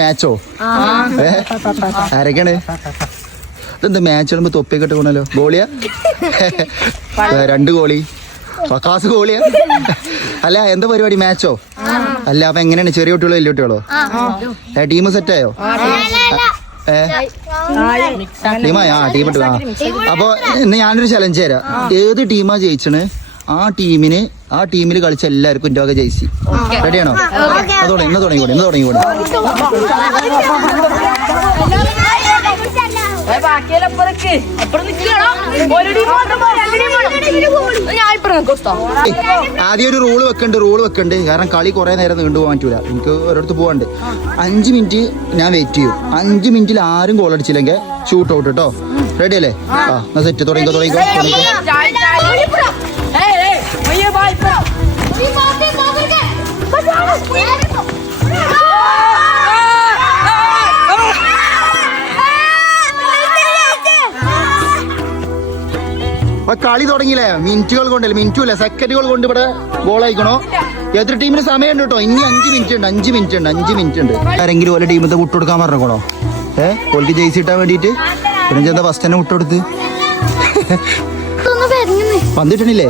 മാച്ചോ? ആരൊക്കെയാണ്? ഇതെന്താ മാച്ച് ആകുമ്പോ തൊപ്പിയൊക്കെ ഇട്ട് പോണല്ലോ? ഗോളിയാ? 2 ഗോളി, ഫക്കാസ് ഗോളിയാ? അല്ല, എന്താ പരിപാടി? മാച്ചോ? അല്ല, അപ്പൊ എങ്ങനെയാണ്? ചെറിയ കുട്ടികളോ വലിയ കുട്ടികളോ? ടീം സെറ്റായോ? ടീമായ? ടീം ഇട്ടു. അപ്പൊ ഇന്ന് ഞാനൊരു ചലഞ്ച് തരാം. ഏത് ടീമാ ജയിച്ചണ് ആ ടീമിൽ കളിച്ച എല്ലാവർക്കും എന്റെ വക ജയിച്ചി. റെഡിയാണോ? ഇന്ന് തുടങ്ങിക്കൂടെ. ആദ്യം ഒരു റൂള് വെക്കണ്ട്. കാരണം കളി കുറെ നേരം നീണ്ടുപോകാൻ പറ്റൂല. എനിക്ക് ഒരിടത്ത് പോവാണ്ട്. 5 മിനിറ്റ് ഞാൻ വെയിറ്റ് ചെയ്യും. 5 മിനിറ്റിൽ ആരും ഗോൾ അടിച്ചില്ലെങ്കിൽ ഷൂട്ട് ഔട്ട് കേട്ടോ. റെഡി അല്ലേ? സെറ്റ്. തുടങ്ങിക്കോ. കളി തുടങ്ങിയില്ലേ? മിനിറ്റുകൾ കൊണ്ടല്ലേ, മിനിറ്റും സെക്കൻഡുകൾ കൊണ്ട് ഇവിടെ ഗോൾ അയക്കണോ? എത്ര ടീമിന് സമയമുണ്ട് കേട്ടോ. ഇനി 5 മിനിറ്റ് ഉണ്ട്. ആരെങ്കിലും ഓരോ ടീമിൽ വിട്ടുകൊടുക്കാൻ പറഞ്ഞോ? ഓൾക്ക് ജയിച്ച് കിട്ടാൻ വേണ്ടിട്ട്. പിന്നെ എന്താ ഫസ്റ്റ് തന്നെ വിട്ടുകൊടുത്ത്? വന്നിട്ടില്ലേ?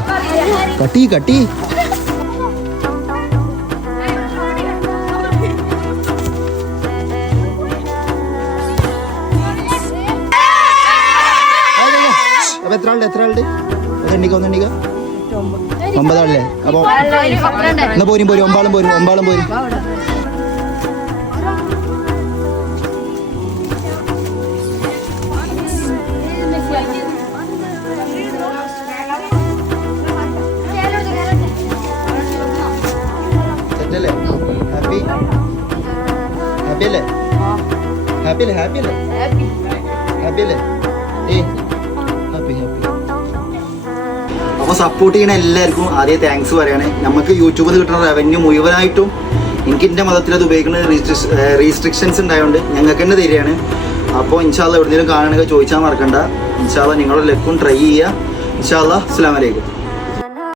കട്ടി എത്ര ആളുണ്ട്? ഒന്നെണ്ണിക്ക 9 ആളല്ലേ? അപ്പൊ എന്നാ പോരും 9 പോരും. സെറ്റല്ലേ? ഹാപ്പി അല്ലേ? അപ്പൊ സപ്പോർട്ട് ചെയ്യണ എല്ലാവർക്കും ആദ്യം താങ്ക്സ് പറയണേ. നമുക്ക് യൂട്യൂബിൽ നിന്ന് കിട്ടുന്ന റവന്യൂ മുഴുവനായിട്ടും എനിക്ക് എൻ്റെ മതത്തിൽ അത് ഉപയോഗിക്കുന്ന റീസ്ട്രിക്ഷൻസ് ഉണ്ടായതുകൊണ്ട് ഞങ്ങൾക്ക് തന്നെ തരികയാണ്. അപ്പോൾ ഇൻഷാല്ലാ എവിടെയെങ്കിലും കാണണമെങ്കിൽ ചോദിച്ചാൽ മറക്കണ്ട. ഇൻഷാല്ലാ നിങ്ങളുടെ ലക്കും ട്രൈ ചെയ്യുക. ഇൻഷാല്ലാ അസ്സലാമു അലൈക്കും.